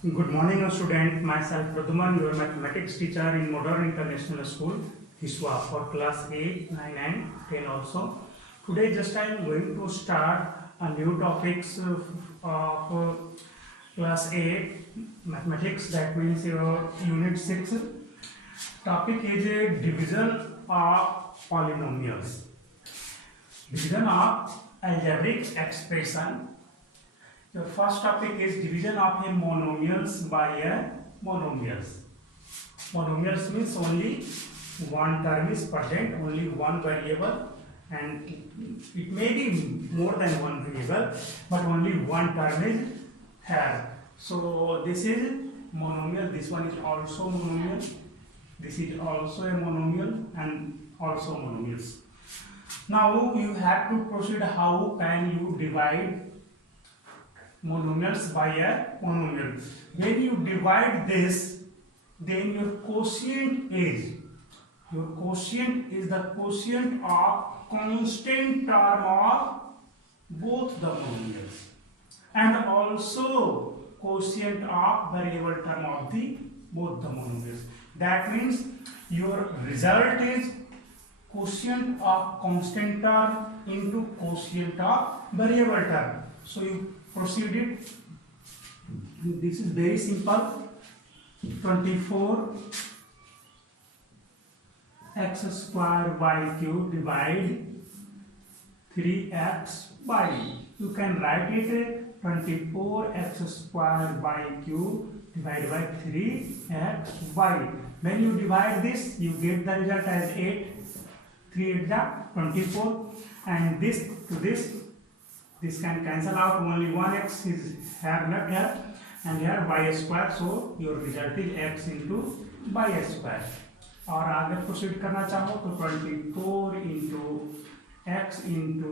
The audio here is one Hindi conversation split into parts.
Good morning, student. Myself Pradhuman, your mathematics teacher in Modern International School, Hiswa, for class 8, 9 and 10 also. Today just I am going to start a new topics of class 8 mathematics, that means your unit 6. Topic is a division of polynomials. Division of algebraic expression. The first topic is division of a monomials by a monomials. Monomials means only one term is present, only one variable, and it may be more than one variable, but only one term is here. So this is monomial, this one is also monomial, this is also a monomial, and also monomials. Now you have to proceed how can you divide monomials by a monomial. When you divide this, then your quotient is the quotient of constant term of both the monomials, and also quotient of variable term of the both the monomials. That means your result is quotient of constant term into quotient of variable term. So you proceed it. This is very simple. 24 x square y cube divide 3x y. You can write it 24 x square y cube divided by 3x y. When you divide this, you get the result as 8. 3 8 24, and this to this can cancel out, only one x is here left here, and here y square, so your result is x into y square. और आगे प्रोसीड करना चाहो तो 24 into x into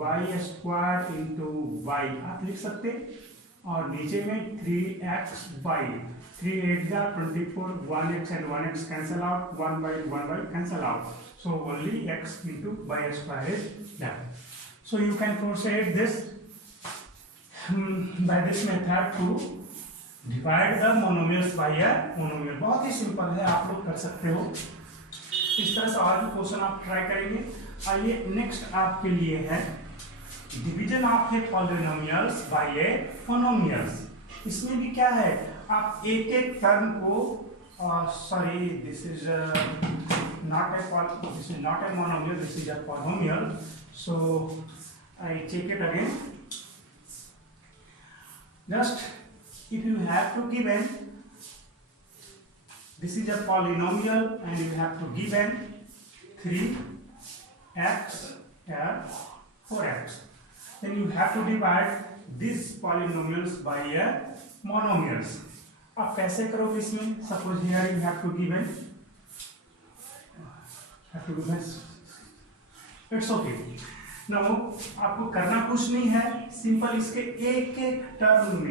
y square into y आप लिख सकते, और नीचे में 3xy 3 8 24, 1x and 1x cancel out, 1 by cancel out, so only x into y square is left. So you can proceed this by this method to divide the monomials by a monomial. बहुत ही सिंपल है, आप लोग कर सकते हो इस तरह से। और भी क्वेश्चन आप ट्राई करेंगे। आइए नेक्स्ट आपके लिए है division of a polynomials by a monomials. इसमें भी क्या है, आप एक एक टर्म को sorry this is not a monomial, this is a polynomial. So I check it again. Just if you have to given this is a polynomial and you have to given 3x and 4x, then you have to divide these polynomials by a monomials. अब कैसे करोगे इसमें? Suppose here you have to given it's okay. Now आपको करना कुछ नहीं है, सिंपल इसके एक एक टर्म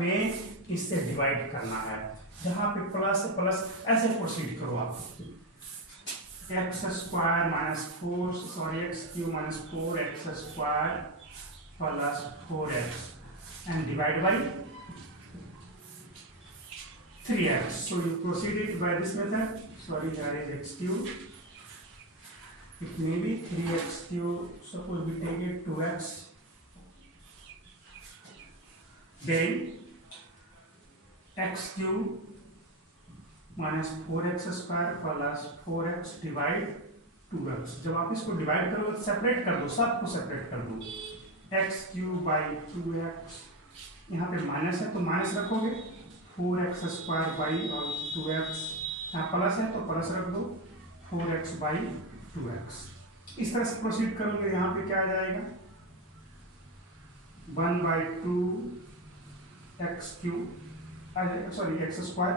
में इससे डिवाइड करना है। जहां पे प्लस प्लस ऐसे प्रोसीड करो आप। X square minus 4 sorry x cube minus 4x square plus 4x and divide by 3x. So you proceed it by this method. Sorry, here is x cube. It may be 3x cube. Suppose we take it 2x. Then x cube minus 4x square plus 4x divide 2x. जब आप इसको डिवाइड करो सेपरेट कर दो, सबको सेपरेट कर दो। x cube by 2x, यहाँ पे माइनस है तो माइनस रखोगे, 4x स्क्वायर बाई और 2x, यहाँ प्लस है तो प्लस रख दो, 4x बाई 2x। इस तरह से प्रोसीड करोगे, यहाँ पे क्या आ जाएगा 1 by 2x cube sorry x square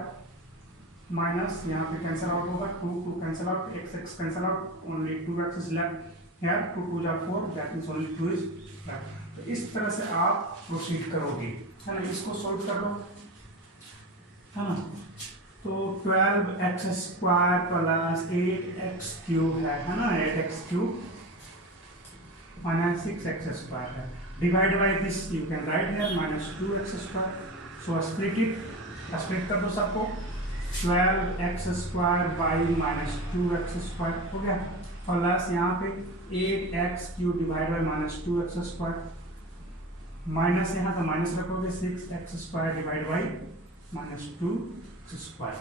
minus यहाँ पे कैंसिल आउट होगा, 2 cancel out, x cancel out, only 2x is left here, 2 2 जा 4, that means only 2 is left. तो इस तरह से आप प्रोसीड करोगे, है ना। इसको सॉल्व कर लो, हाँ। तो 12x square plus 8x cube है ना, 8x cube minus 6x square है। Divide by this you can write here -2x square, so split it, split कर दो सबको, 12x square by -2x square हो गया, प्लस यहाँ पे 8x cube divide by -2x square, minus यहाँ का माइनस रखोगे 6x square divide by -2 square.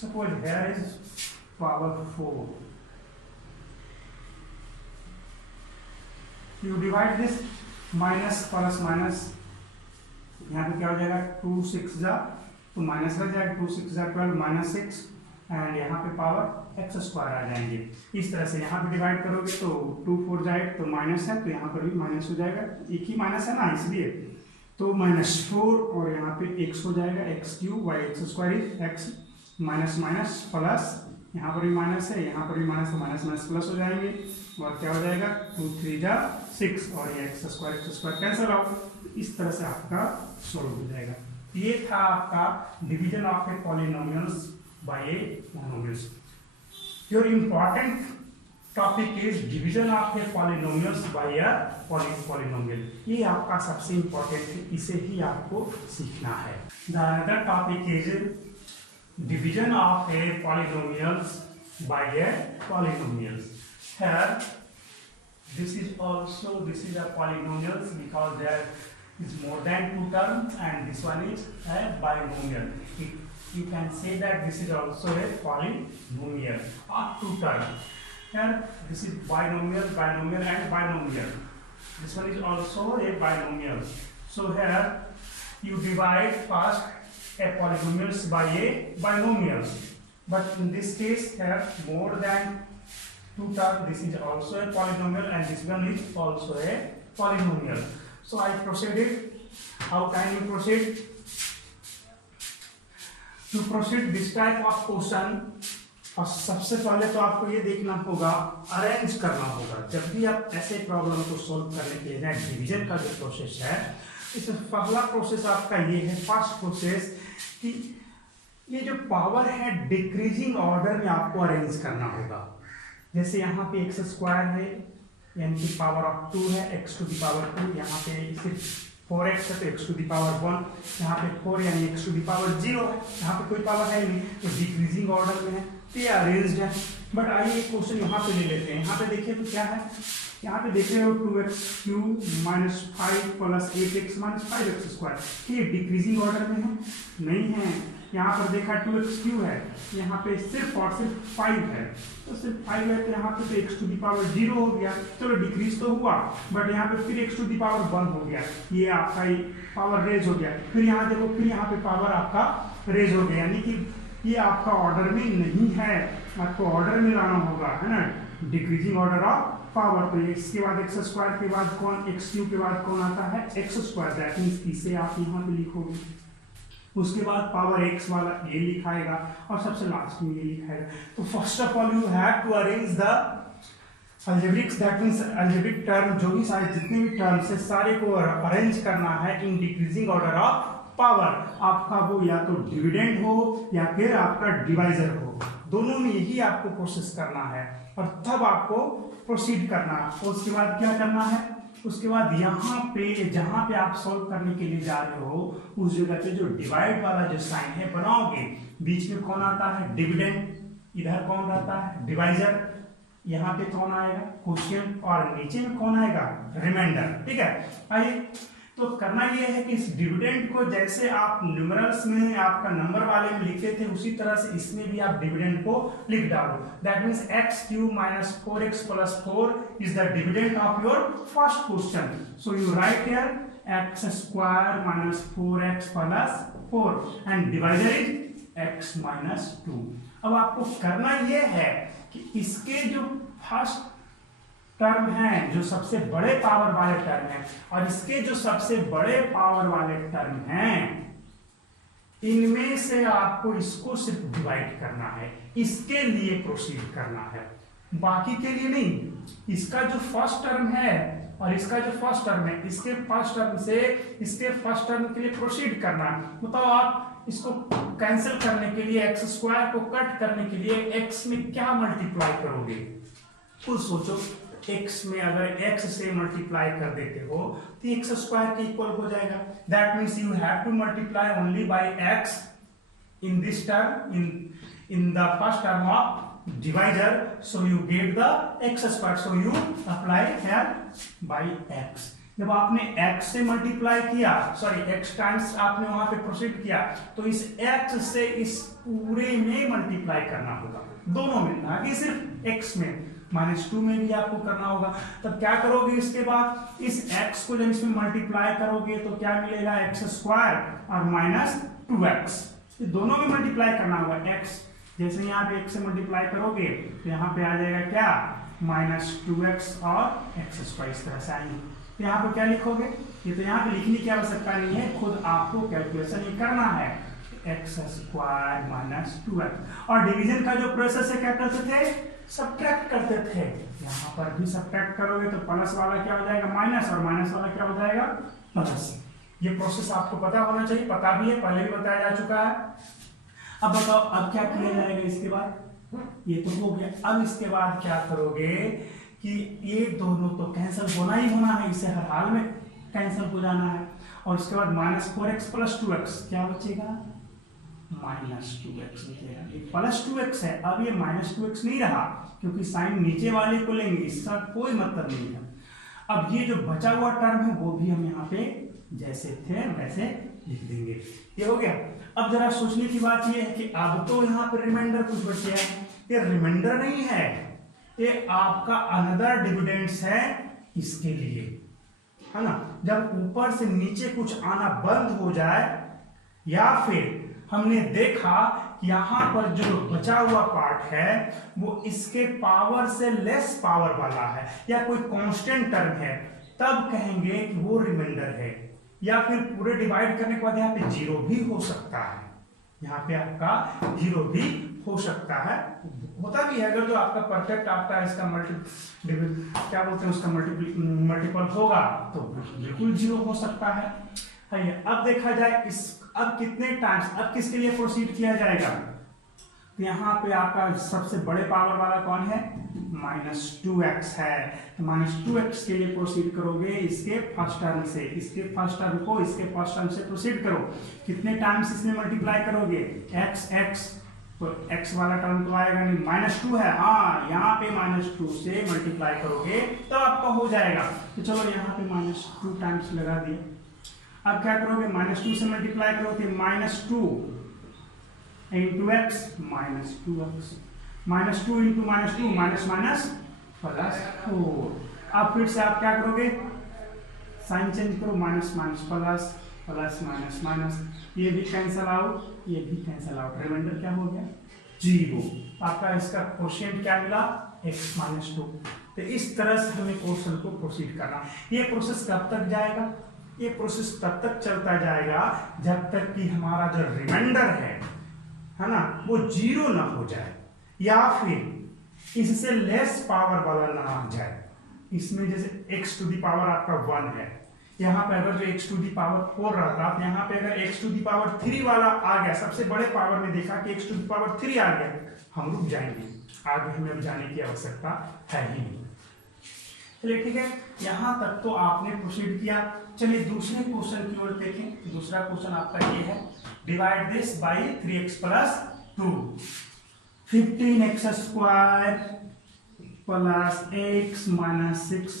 Suppose here is power 4, you divide this, minus plus minus, यहाँ पे क्या हो जाएगा 2 6 जा तो माइनस रह जाएगा, 2 6 जा 12 -6 एंड यहाँ पे पावर x स्क्वायर आ जाएंगे। इस तरह से यहाँ पे डिवाइड करोगे तो 2 4 जाए तो माइनस है, तो यहाँ पर भी माइनस हो जाएगा, एक ही माइनस है ना इसलिए, तो -4 और यहाँ पे x हो जाएगा, x cube by x square is x minus minus plus, यहाँ पर भी माइनस है, यहाँ पर भी माइनस, तो माइनस माइनस प्लस हो जाएंगे और क्या हो जाएगा 2 3 जा 6 और ये x स्क्वायर कैंसिल आउट। इस तरह से आपका सोल्व हो जाएगा। ये था आपका division of a polynomials by a monomials. Your important topic is division of a polynomials by a polynomial. ये आपका सबसे इंपॉर्टेंट है, इसे ही आपको सीखना है। The other topic is division of a polynomials by a polynomials. Here this is a polynomials because there is more than 2 terms and this one is a binomial. You can say that this is also a polynomial of 2 terms. Here this is binomial and binomial. This one is also a binomial. So here you divide first a polynomials by a binomials, but in this case have more than 2 terms. This is also a polynomial and this one is also a polynomial. So I proceeded. How can you proceed? To proceed this type of question, और सबसे पहले तो आपको ये देखना होगा, अरेंज करना होगा। जब भी आप ऐसे प्रॉब्लम को सोल्व करने के लिए डिवीजन का जो प्रोसेस है, इसमें पहला प्रोसेस आपका ये है, फर्स्ट प्रोसेस, कि ये जो पावर है डिक्रीजिंग ऑर्डर में आपको अरेंज करना होगा। जैसे यहाँ पे x स्क्वायर है यानी कि पावर ऑफ 2 है, x टू दी पावर 2, यहाँ पे सिर्फ 4x है तो x टू दी पावर 1, यहाँ पे 4 यानी x टू दी पावर 0 है, यहाँ पे कोई पावर है नहीं, तो डिक्रीजिंग ऑर्डर में है, तो ये अरेंज्ड है। बट आइए एक क्वेश्चन यहाँ पे ले लेते हैं। यहाँ पे देखिए तो क्या है, यहाँ पे देख रहे हो 2x cube -5 plus 8x -5x square, ये डिक्रीजिंग ऑर्डर में है नहीं है। यहाँ पर देखा 2x क्यूब है, यहाँ पे सिर्फ और सिर्फ 5 है, तो सिर्फ 5 है तो यहाँ पे तो x टू दी पावर 0 हो गया, चलो डिक्रीज तो हुआ, बट यहाँ पे फिर x टू दी पावर 1 हो गया, ये आपका पावर रेज हो गया। फिर यहाँ देखो, फिर यहाँ पे पावर आपका रेज हो गया, यानी कि ये आपका ऑर्डर में नहीं है, आपको ऑर्डर में लाना होगा, है ना, डिक्रीजिंग ऑर्डर ऑफ पावर। तो इसके बाद x स्क्वायर के बाद कौन, x क्यूब के बाद कौन आता है, x स्क्वायर, दैट मींस इसे आप यहाँ पे लिखोगे, उसके बाद पावर x वाला ये लिखाएगा और सबसे लास्ट में ये लिखाएगा। तो first of all you have to arrange the algebrics, that means algebraic term, जो भी सारे जितने भी टर्म्स है सारे को अरेंज करना है in decreasing order of power. आपका वो या तो डिविडेंड हो या फिर आपका डिवाइजर हो, दोनों में यही आपको प्रोसेस करना है और तब आपको प्रोसीड करना है। उसके बाद क्या करना है, उसके बाद यहाँ पे जहाँ पे आप सॉल्व करने के लिए जा रहे हो उस जगह पे जो डिवाइड वाला जो साइन है बनाओगे, बीच में कौन आता है, डिविडेंड, इधर कौन रहता है, डिवाइजर, यहाँ पे कौन आएगा, क्वोशिएंट, और नीचे में कौन आएगा, रिमाइंडर। ठीक है, आइए तो करना ये है कि इस डिविडेंड को जैसे आप न्यूमरल्स में आपका नंबर वाले में लिखे थे उसी तरह से इसमें भी आप डिविडेंड को लिख डालो। That means x cube minus 4x plus 4 is the dividend of your first question. So you right here x square minus 4x plus 4 and divisor is x minus 2। अब आपको करना ये है कि इसके जो फर्स्ट टर्म है, जो सबसे बड़े पावर वाले टर्म है, और इसके जो सबसे बड़े पावर वाले टर्म हैं, इनमें से आपको इसको सिर्फ डिवाइड करना है, इसके लिए प्रोसीड करना है, बाकी के लिए नहीं। इसका जो फर्स्ट टर्म है और इसका जो फर्स्ट टर्म है, इसके फर्स्ट टर्म से इसके फर्स्ट टर्म के लिए प्रोसीड करना है। बताओ आप इसको कैंसिल करने के लिए, एक्स स्क्वायर को कट करने के लिए x में क्या मल्टीप्लाई करोगे, कुछ सोचो। x में अगर x से मल्टीप्लाई कर देते हो तो एक्स स्क्वायर के इक्वल हो जाएगा। That means you have to multiply only by x in this term, in the first term of divisor, so you get the x square, so you apply here by x। जब आपने x से मल्टीप्लाई किया, सॉरी x टाइम्स आपने वहां पे प्रोसीड किया, तो इस x से इस पूरे में मल्टीप्लाई करना होगा, दोनों में, ना कि सिर्फ x में, -2 में भी आपको करना होगा। तब क्या करोगे, इसके बाद इस x को जब इसमें मल्टीप्लाई करोगे तो क्या मिलेगा, x स्क्वायर और -2x, ये दोनों में मल्टीप्लाई करना होगा। x जैसे यहाँ पे x से मल्टीप्लाई करोगे तो यहाँ पे आ जाएगा क्या, -2x और x स्क्वायर, इस तरह से आएंगे। तो यहाँ पे क्या लिखोगे, ये तो यहाँ पे लिखने की आवश्यकता नहीं है, खुद आपको कैलकुलेशन ही करना है। x स्क्वायर -2x, और डिवीजन का जो प्रोसेस है क्या करते थे, सब्ट्रैक्ट करते थे। यहाँ पर भी सब्ट्रैक्ट करोगे तो प्लस वाला क्या हो जाएगा माइनस, और माइनस वाला क्या हो जाएगा प्लस। ये प्रोसेस आपको पता होना चाहिए, पता भी है, पहले भी बताया जा चुका है। अब बताओ अब क्या किया जाएगा इसके बाद, ये तो हो गया। अब इसके बाद क्या करोगे कि ये दोनों तो कैंसिल होना ही होना है, इसे हर हाल में कैंसिल हो जाना है। और इसके बाद -4x + 2x क्या बचेगा, -2x बचेगा। ये +2x है, अब ये -2x नहीं रहा क्योंकि साइन नीचे वाले को लेंगे, इसका कोई मतलब नहीं है। अब ये जो बचा हुआ टर्म है वो भी हम यहाँ पे जैसे थे वैसे लिख देंगे। ये हो गया। अब जरा सोचने की बात ये है कि अब तो यहाँ पर रिमाइंडर कुछ बचे है, ये रिमाइंडर नहीं है, ये आपका अनदर डिविडेंड्स है इसके लिए, है ना। जब ऊपर से नीचे कुछ आना बंद हो जाए, या फिर हमने देखा यहाँ पर जो बचा हुआ पार्ट है वो इसके पावर से लेस पावर वाला है या कोई कांस्टेंट टर्म है, तब कहेंगे कि वो रिमाइंडर है। या फिर पूरे डिवाइड करने के बाद यहाँ पे 0 भी हो सकता है, यहाँ पे आपका 0 भी हो सकता है, होता भी है। अगर जो आपका परफेक्ट आपका इसका क्या बोलते हैं उसका मल्टीपल होगा तो बिल्कुल 0 हो सकता है। अब देखा जाए इस अब कितने टाइम्स, अब किसके लिए प्रोसीड किया जाएगा, तो यहाँ पे आपका सबसे बड़े पावर वाला कौन है, -2x है। तो -2x के लिए प्रोसीड करोगे इसके फर्स्ट टर्म से, इसके फर्स्ट टर्म को इसके फर्स्ट टर्म से प्रोसीड करो। कितने टाइम्स इसमें मल्टीप्लाई करोगे, x, तो x वाला टर्म तो आएगा नहीं, -2 है, हाँ यहाँ पे -2 से मल्टीप्लाई करोगे तो आपका हो जाएगा। तो चलो यहाँ पे -2 टाइम्स लगा दिए। अब क्या करोगे, -2 से मल्टीप्लाई करोगे, -2 into x -2x, -2 into -2 +4। अब फिर से आप क्या करोगे, साइन चेंज करो, minus minus plus, plus minus minus, ये भी कैंसल आउट, ये भी कैंसल आउट, रिमाइंडर क्या हो गया 0। आपका इसका क्वोशिएंट क्या मिला, x -2। तो इस तरह से हमें क्वेश्चन को प्रोसीड करना। ये प्रोसेस कब तक जाएगा, ये प्रोसेस तब तक चलता जाएगा जब तक कि हमारा जो रिमाइंडर है ना, वो 0 ना हो जाए या फिर इससे लेस पावर वाला ना आ जाए। इसमें जैसे x टू दी पावर आपका 1 है, यहाँ पे अगर जो x टू दी पावर 4 रहता, तो यहाँ पे अगर x टू दी पावर 3 वाला आ गया, सबसे बड़े पावर में देखा कि x टू दी पावर 3 आ गया, हम रुक जाएंगे, आगे हमें अब जाने की आवश्यकता है ही नहीं। चलिए ठीक है, यहाँ तक तो आपने प्रोसीड किया। चलिए दूसरे क्वेश्चन की ओर देखें। दूसरा क्वेश्चन आपका ये है, divide this by 3x + 2, 15x square plus x minus 6,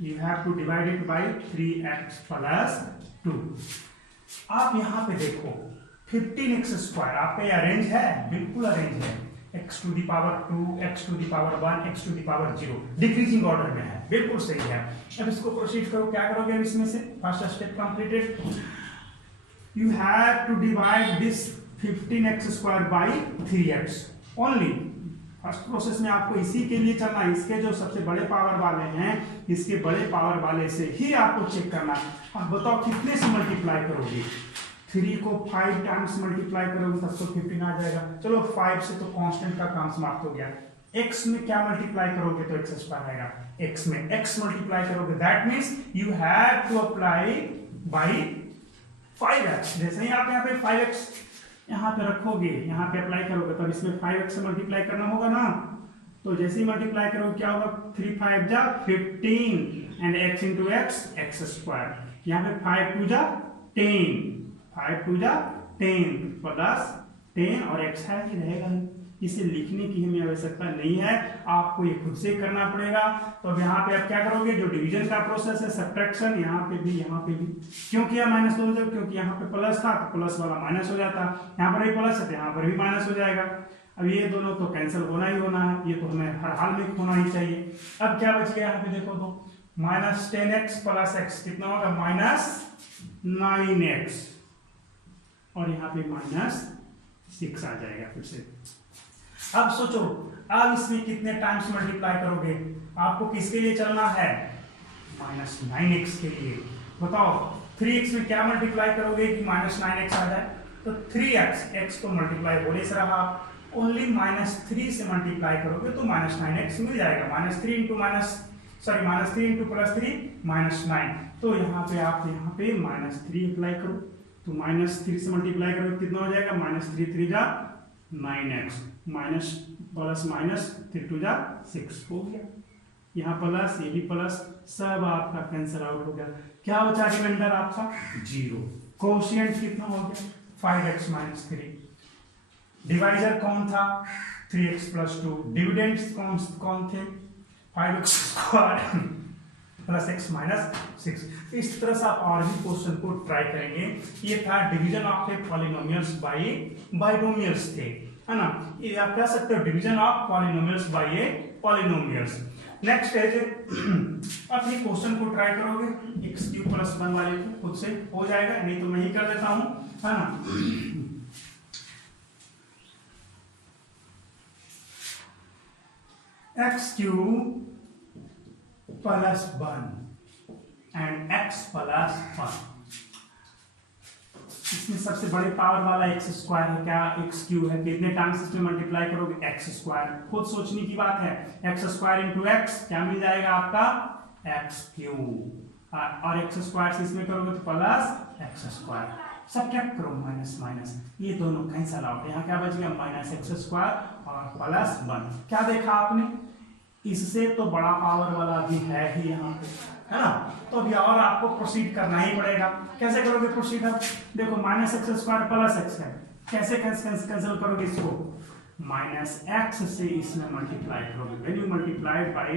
you have to divide it by 3x + 2। आप यहाँ पे देखो 15x स्क्वायर आपका ये अरेंज है, बिल्कुल अरेंज है, x to the power 2, x to the power 1, x to the power 0, decreasing order में है, बिल्कुल सही है। अब इसको प्रोसीड करो, क्या करोगे अब इसमें से, first step completed, you have to divide this 15x square by 3x only। First process में आपको इसी के लिए चलना है, इसके जो सबसे बड़े पावर वाले हैं, इसके बड़े पावर वाले से ही आपको चेक करना है। अब बताओ कितने से मल्टीप्लाई करोगे, 3 को 5 टाइम्स मल्टीप्लाई करोगे तब तो 15 आ जाएगा। चलो 5 से तो कांस्टेंट का काम समाप्त हो गया। x में क्या मल्टीप्लाई करोगे तो x स्क्वायर आएगा, x में x मल्टीप्लाई करोगे, that means you have to apply by 5x। जैसे ही आप यहाँ पे 5x यहाँ पे रखोगे, यहाँ पे अप्लाई करोगे, तब इसमें 5x से मल्टीप्लाई करना होगा ना, तो जैसे ही मल्टीप्लाई करोगे क्या होगा, 3 5 जा 15 and x into x square, यहाँ पे 5 2 जा 10, 5 2 जा 10 प्लस 10 और x है कि रहेगा ही, इसे लिखने की हमें आवश्यकता नहीं है, आपको ये खुद से करना पड़ेगा। तो अब यहाँ पे आप क्या करोगे, जो डिवीजन का प्रोसेस है सब्ट्रैक्शन, यहाँ पे भी क्यों किया माइनस हो जाएगा, क्योंकि यहाँ पे प्लस था तो प्लस वाला माइनस हो जाता, यहाँ पर भी प्लस है तो यहाँ पर भी माइनस हो जाएगा। अब ये दोनों तो कैंसिल होना ही होना है, ये तो हमें हर हाल में होना ही चाहिए। अब क्या बच गया यहाँ पे देखो तो माइनस 10x प्लस x कितना होगा, माइनस 9x, और यहाँ पे माइनस 6 आ जाएगा फिर से। अब सोचो, अब इसमें कितने टाइम्स मल्टीप्लाई करोगे, आपको किसके लिए चलना है, माइनस 9x के लिए। बताओ 3x में क्या मल्टीप्लाई करोगे कि माइनस 9x आ जाए, तो 3x, x तो मल्टीप्लाई होने से रहा, ओनली -3 से मल्टीप्लाई करोगे तो माइनस 9x मिल जाएगा। माइनस 3 इंटू प्लस 3 -9, तो यहाँ पे आप यहाँ पे -3 अप्लाई करो, तो -3 से मल्टीप्लाई करो कितना हो जाएगा, -3 3 जा 9x, माइनस प्लस माइनस 3 2 जा 6 हो गया, यहाँ प्लस ये भी प्लस, सब आपका कैंसिल आउट हो गया। क्या बचा रिमाइंडर आपका 0। कोशिएंट कितना हो गया 5x - 3, डिवाइजर कौन था 3x + 2, डिविडेंड्स कौन थे 5x स्क्वायर प्लस x - 6। इस तरह से आप और भी क्वेश्चन को ट्राई करेंगे। ये था division of a polynomials by binomials थे, है ना, ये आप कह सकते हो division of polynomials by a polynomials. Next है अब ये क्वेश्चन को ट्राई करोगे x³ + 1 वाले को, खुद से हो जाएगा, नहीं तो मैं ही कर देता हूं, है ना। x³ + 1 एंड x + 1, इसमें सबसे बड़े पावर वाला x² है, क्या x³ है, कितने टाइम्स इसमें मल्टीप्लाई करोगे x², खुद सोचने की बात है। x² इंटू x क्या मिल जाएगा आपका x³, और x² से इसमें करोगे तो प्लस x², सब्ट्रैक्ट करो माइनस माइनस, ये दोनों कैंसिल आउट, यहाँ क्या बच गया -x² और +1। क्या देखा आपने, इससे तो बड़ा पावर वाला भी है ही यहाँ पे, है ना, तो अभी और आपको प्रोसीड करना ही पड़ेगा। कैसे करोगे प्रोसीड, अब देखो -x² + x है, कैसे कैंसिल करोगे इसको, -x से इसमें मल्टीप्लाई करोगे, when you multiply by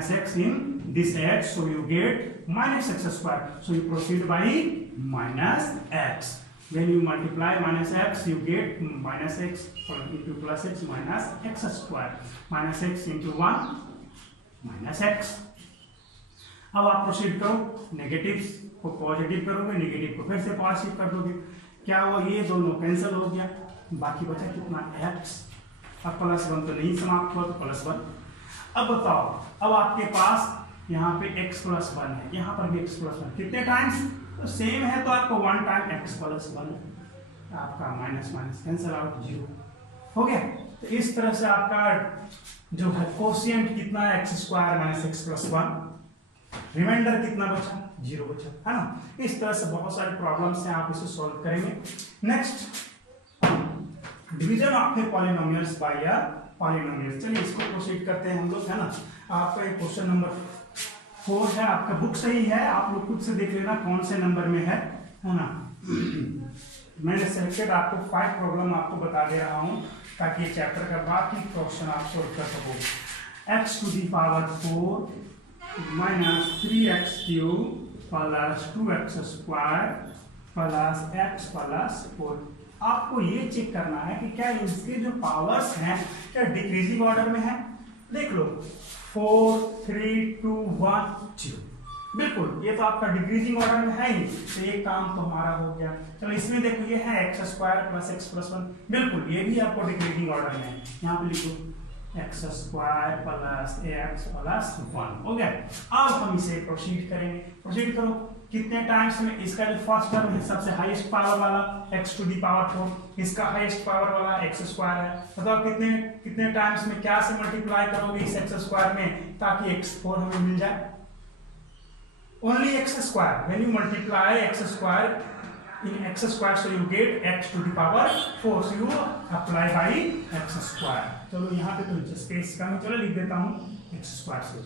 -x in this x, so you get -x², so you proceed bye -x, when you multiply -x you get -x into +x -x², -x into 1 -x। अब आप प्रोसीड करो, नेगेटिव को पॉजिटिव करोगे, नेगेटिव को फिर से पॉजिटिव कर दोगे, क्या हुआ, ये दोनों कैंसिल हो गया, बाकी बचा कितना x, अब +1 तो नहीं समाप्त हुआ तो +1। अब बताओ, अब आपके पास यहाँ पे x + 1 है, यहाँ पर भी x + 1, कितने टाइम्स, तो सेम है तो आपको 1 टाइम x + 1, आपका माइनस माइनस कैंसिल आउट 0 हो गया। तो इस तरह से आपका जो है कोशिएंट कितना है x² - x + 1, रिमाइंडर कितना बचा 0 बचा, है ना। इस तरह से बहुत सारे प्रॉब्लम्स हैं, आप इसे सॉल्व करेंगे। Next division of a polynomials by a polynomial, चलिए इसको प्रोसीड करते हैं हम लोग, है ना। आपका एक क्वेश्चन नंबर 4 है, आपका बुक सही है, आप लोग खुद से देख लेना कौन से नंबर में है ना। मैंने सेलेक्टेड आपको 5 प्रॉब्लम आपको बता दे रहा हूं ताकि ये चैप्टर का बाकी क्वेश्चन आप सॉल्व कर सको। x⁴ - 3x³ + 2x² + x + 4। आपको ये चेक करना है कि क्या इसके जो पावर्स हैं क्या डिक्रीजिंग ऑर्डर में है। देख लो 4 3 2 1 0, बिल्कुल ये तो आपका डिक्रीजिंग ऑर्डर में है ही, तो ये काम तो हमारा हो गया। चलो इसमें देखो ये है x² + x + 1, बिल्कुल ये भी आपको डिक्रीजिंग ऑर्डर में है, यहाँ पे लिखो x² + x + 1 हो गया। अब हम इसे प्रोसीड करेंगे, प्रोसीड करो कितने टाइम्स में, इसका जो फर्स्ट टर्म है सबसे हाईएस्ट पावर वाला x⁴, इसका हाईएस्ट पावर वाला x² है। बताओ कितने टाइम्स में क्या से मल्टीप्लाई करोगे इस x² में ताकि x4 हमें मिल जाए, only x²। When you multiply x² in x square, so you get x to the power 4, so you apply by x square. चलो यहाँ पे तो स्पेस का मैं चलो लिख देता हूँ x स्क्वायर से।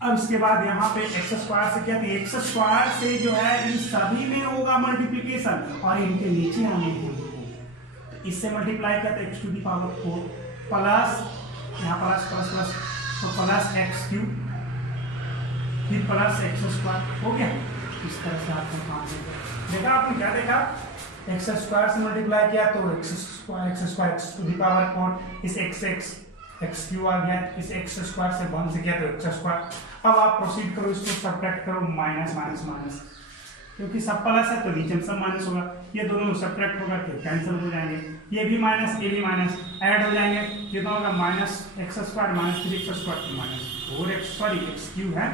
अब इसके बाद यहाँ पे x स्क्वायर से क्या है, x स्क्वायर से जो है इन सभी में होगा मल्टीप्लिकेशन और इनके नीचे आने हैं, इससे मल्टीप्लाई करते x to the power 4 plus यहाँ प्लस प्लस प्लस तो प्लस एक्स क्यूब फिर प्लस एक्स स्क्वायर हो गया। इस तरह से आपका काम देखा आपने क्या देखा, एक्स स्क्वायर से मल्टीप्लाई किया तो x square x to the power 4, इस एक्स क्यू आ गया, इस एक्स स्क्वायर से 1 से किया तो एक्स स्क्वायर। अब आप प्रोसीड करो, इसको सब्ट्रैक्ट करो, माइनस माइनस माइनस, क्योंकि सब प्लस है तो नीचे में सब माइनस होगा, ये दोनों सब्ट्रैक्ट होगा तो कैंसिल हो जाएंगे, ये भी माइनस ये भी माइनस ऐड हो जाएंगे, कितना होगा minus x square minus 3x square minus 4x, sorry x Q है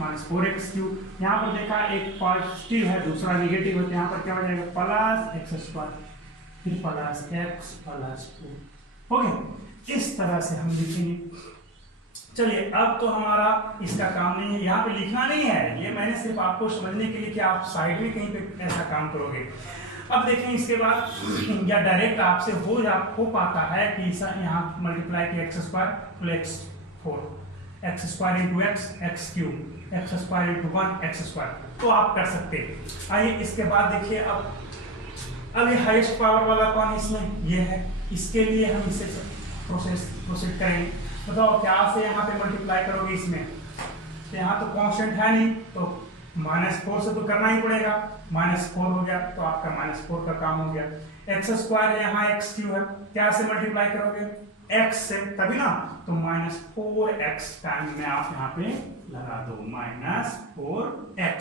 माइनस 4x क्यूब। यहाँ पर देखा एक पॉजिटिव है दूसरा निगेटिव है, तो यहाँ पर क्या हो जाएगा प्लस एक्स स्क्वायर फिर प्लस एक्स प्लस 4 हो गया। इस तरह से हम लिखेंगे। चलिए अब तो हमारा इसका काम नहीं है, यहाँ पे लिखना नहीं है, ये मैंने सिर्फ आपको समझने के लिए कि आप साइड में कहीं पे ऐसा काम करोगे। अब देखें इसके बाद या डायरेक्ट आपसे हो पाता है कि यहाँ मल्टीप्लाई किया x square plus 4 x square into x cube x square into 1 x square, तो आप कर सकते हैं। आइए इसके बाद देखिए अब ये हाईएस्ट पावर वाला कौन इसमें ये है, इसके लिए हम इसे प्रोसेस करेंगे। बताओ क्या से यहाँ पे मल्टीप्लाई करोगे इसमें, तो यहाँ तो कांस्टेंट है नहीं तो -4 से तो करना ही पड़ेगा, -4 हो गया तो आपका -4 का काम हो गया। एक्स स्क्वायर है यहाँ एक्स क्यू है, क्या से मल्टीप्लाई करोगे x से, तभी ना, तो -4x टाइम में आप यहाँ पे लगा दो -4x।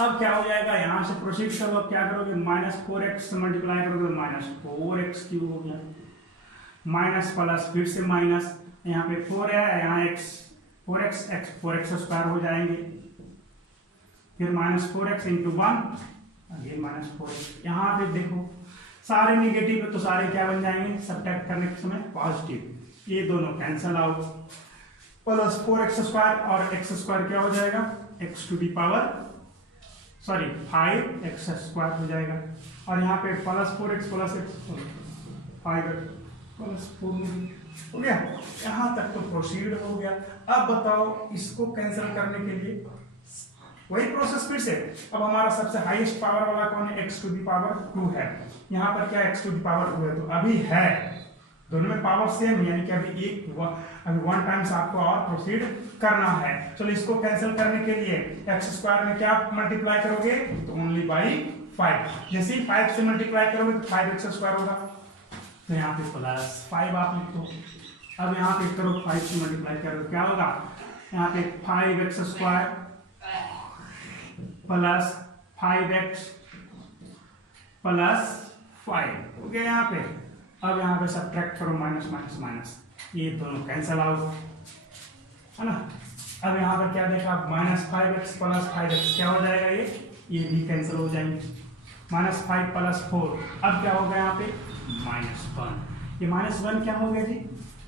अब क्या हो जाएगा, यहां से प्रोसीड करो, अब क्या करोगे -4x से मल्टीप्लाई करोगे -4x क्यूब हो गया, माइनस प्लस फिर से माइनस, यहाँ पे 4 है यहाँ x 4x स्क्वायर हो जाएंगे, फिर -4x इंटू 1 ये -4x। यहाँ पे देखो सारे निगेटिव तो सारे क्या बन जाएंगे, सब्ट्रैक्ट करने के समय पॉजिटिव, ये दोनों cancel out, plus 4x square और x स्क्वायर क्या हो जाएगा x to the power 5x square हो जाएगा, और यहाँ पे plus 4x plus x 5x plus 4 हो गया। यहाँ तक तो प्रोसीड हो गया। अब बताओ इसको कैंसिल करने के लिए वही प्रोसेस फिर से। अब हमारा सबसे हाईएस्ट पावर वाला कौन है, x टू दी पावर 2 है, यहाँ पर क्या x टू दी पावर 2 है, तो अभी है दोनों में पावर सेम, यानी कि अभी 1 टाइम्स आपको और प्रोसीड करना है। चलो इसको कैंसिल करने के लिए एक्स स्क्वायर में क्या मल्टीप्लाई करोगे, तो ओनली बाई 5, जैसे ही 5 से मल्टीप्लाई करोगे तो 5x स्क्वायर होगा, तो यहाँ पे प्लस 5 आप लिख दो। अब यहाँ पे करो 5 से मल्टीप्लाई करो, क्या होगा यहाँ पे 5x square plus 5x plus 5 हो गया यहाँ पे। अब यहाँ पे सब्ट्रैक्ट करो माइनस माइनस माइनस, ये दोनों कैंसिल आउट है ना। अब यहाँ पर क्या देखा, -5x प्लस 5x क्या हो जाएगा, ये भी कैंसिल हो जाएंगे, -5 प्लस 4, अब क्या होगा यहाँ पे -1, ये -1 क्या हो गया जी,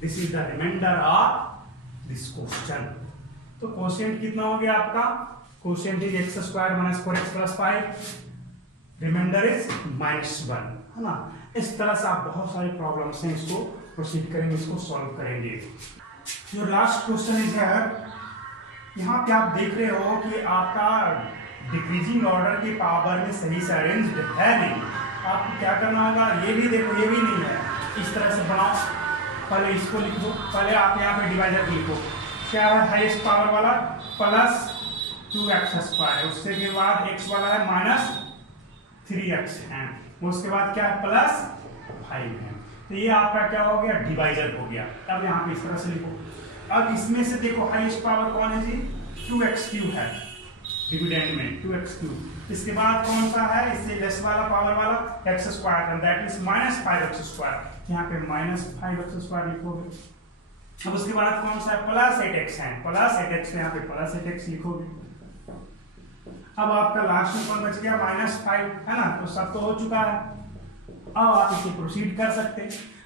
this is the reminder of this question. तो क्वेश्चन कितना हो गया आपका, question is x square minus 4x plus 5, reminder is -1 है ना। इस तरह से आप बहुत सारे प्रॉब्लम्स हैं, इसको प्रोसीड करेंगे, इसको सॉल्व करेंगे। जो लास्ट क्वेश्चन इज है, यहाँ पे आप देख रहे हो कि आपका डिक्रीजिंग ऑर्डर की पावर में सही से अरेंज्ड है नहीं, आपको क्या करना होगा, ये भी देखो ये भी नहीं है, इस तरह से बनाओ, पहले इसको लिख दो, पहले आप यहाँ पे डिवाइडर लिखो, क्या है हाईएस्ट पावर वाला प्लस 2x स्क्वायर है, उसके के बाद x वाला है -3x है, उसके बाद क्या है प्लस 5 है, तो ये आपका क्या हो गया, डिवाइजर हो गया। अब यहाँ पे इस तरह से लिखो। अब इसमें से देखो हाईएस्ट पावर कौन है जी, 2x क्यूब है डिविडेंड में 2x क्यूब, इसके बाद कौन सा है, इससे लेस वाला पावर वाला x स्क्वायर है, दैट इज -5x स्क्वायर, यहाँ पे -5x स्क्वायर लिखोगे। अब उसके बाद कौन सा है, प्लस 8x है, प्लस 8x, यहाँ पे प्लस 8x लिखोगे। अब आपका लास्ट में कौन बच गया, -5 है ना, तो सब तो हो चुका है। अब आप इसे प्रोसीड कर सकते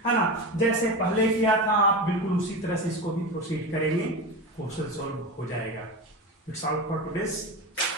है ना, जैसे पहले किया था आप बिल्कुल उसी तरह से इसको भी प्रोसीड करेंगे, क्वेश्चन सॉल्व हो जाएगा। It's all for today's.